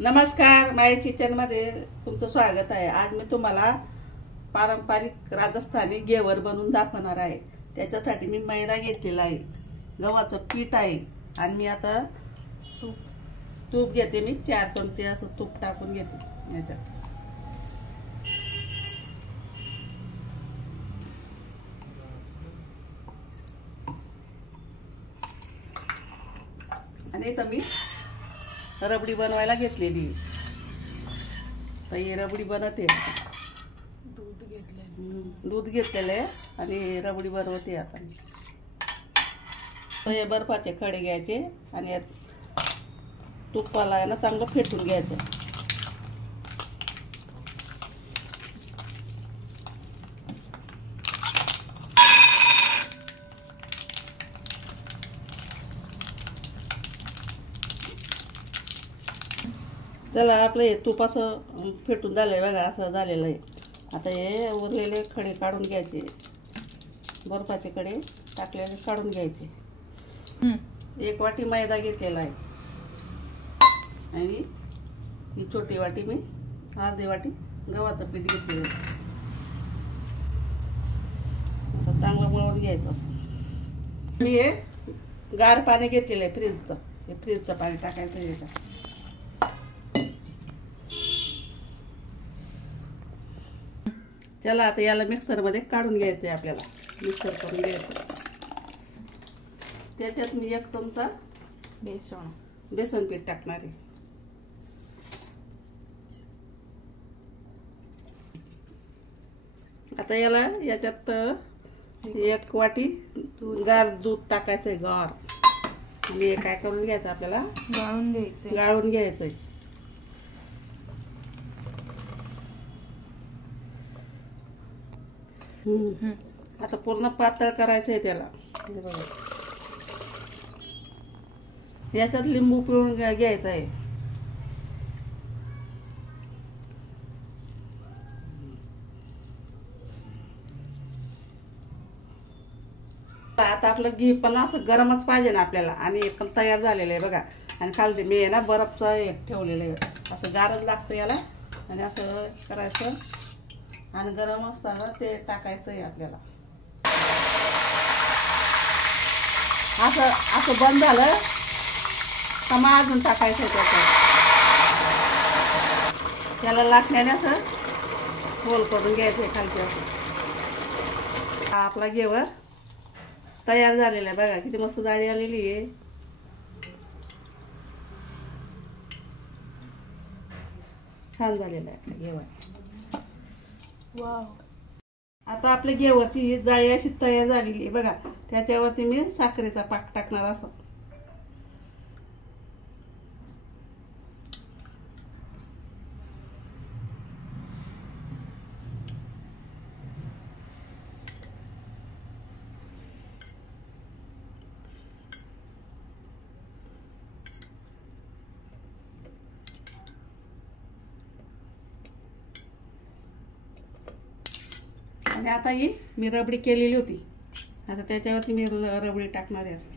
नमस्कार, माय किचनमध्ये तुमचं स्वागत आहे। आज मी तुम्हाला पारंपरिक राजस्थानी घेवर बनवून दाखवणार आहे। त्याच्यासाठी मी मैदा घेतलेला आहे, गव्हाचं पीठ आहे आणि मी आता तूप घेते। मी 4 चमचे असं तूप टाकून घेते याच्यात। आणि इथं मी रबडी बनवायला घेतलेली। तर ही रबडी बनवते। दूध घेतलेलं आहे आणि रबडी बनवते आता। तर हे बर्फाचे खडे घ्यायचे आणि यात तुपाला आहे ना चांगलं फेटून घ्यायचं। चला, आपलं हे तूप असं फेटून झालंय बघा, असं झालेलं आहे। आता हे उरलेले खडे काढून घ्यायचे, बर्फाचे खडे टाकलेले काढून घ्यायचे। 1 वाटी मैदा घेतलेला आहे आणि ही छोटी वाटी मी अर्धी वाटी गव्हाचं पीठ घेतलेलं आहे। आता चांगलं मळून घ्यायचं असं। मी हे गार पाणी घेतलेलं आहे फ्रीजचं, हे फ्रीजचं पाणी टाकायचं याच्यात। चला, आता याला मिक्सरमध्ये काढून घ्यायचं आहे, आपल्याला मिक्सर करून घ्यायचं। त्याच्यात मी 1 चमचा बेसन पीठ टाकणार आहे। आता याच्यात 1 वाटी गार दूध टाकायचं आहे, गार। आणि हे काय करून घ्यायचं, आपल्याला गाळून घ्यायचं आहे। आता पूर्ण पातळ करायचं आहे त्याला। हे बघा, याच्यात लिंबू पिळून घ्यायचं आहे। आता आपलं घी पण असं गरमच पाहिजे ना आपल्याला, आणि हे पण तयार झालेलं आहे बघा। आणि खालते मी आहे ना बर्फचं हे ठेवलेलं आहे, असं गारच लागतं याला। आणि असं करायचं आणि गरम असताना ते टाकायचं आहे आपल्याला। असं असं बंद झालं का मग अजून टाकायचं आहे त्याच्यात। त्याला लाटण्याने असं होल करून घ्यायचं आहे खालच्या। हा आपला घेवर तयार झालेला आहे बघा, किती मस्त जाळी आलेली आहे। छान झालेलं आहे आपलं घेवर। आता आपल्या घेवरची ही जाळी अशी तयार झालेली आहे बघा। त्याच्यावरती मी साखरेचा पाक टाकणार असं। आणि आता ही मी रबडी केलेली होती, आता त्याच्यावरती मी रबडी टाकणार आहे असं।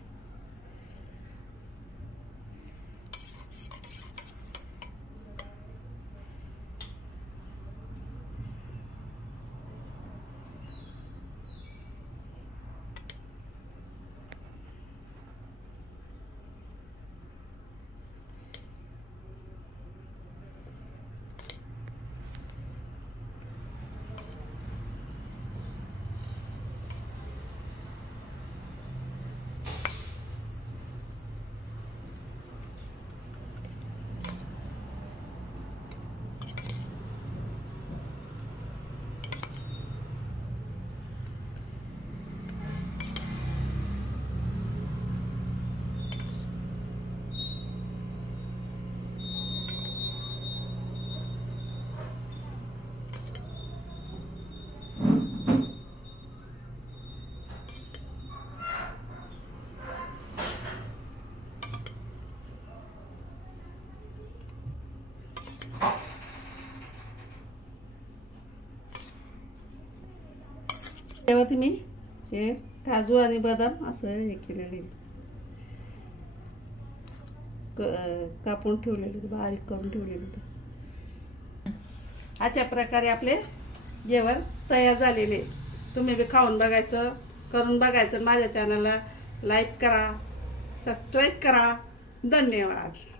त्यावरती मी हे काजू आणि बदाम असं हे केलेले कापून ठेवलेले होते, बारीक करून ठेवलेले होते. अशा प्रकारे आपले जेवण तयार झालेले. तुम्ही बी खाऊन बघायचं, करून बघायचं. माझ्या चॅनलला लाईक करा, सबस्क्राईब करा. धन्यवाद.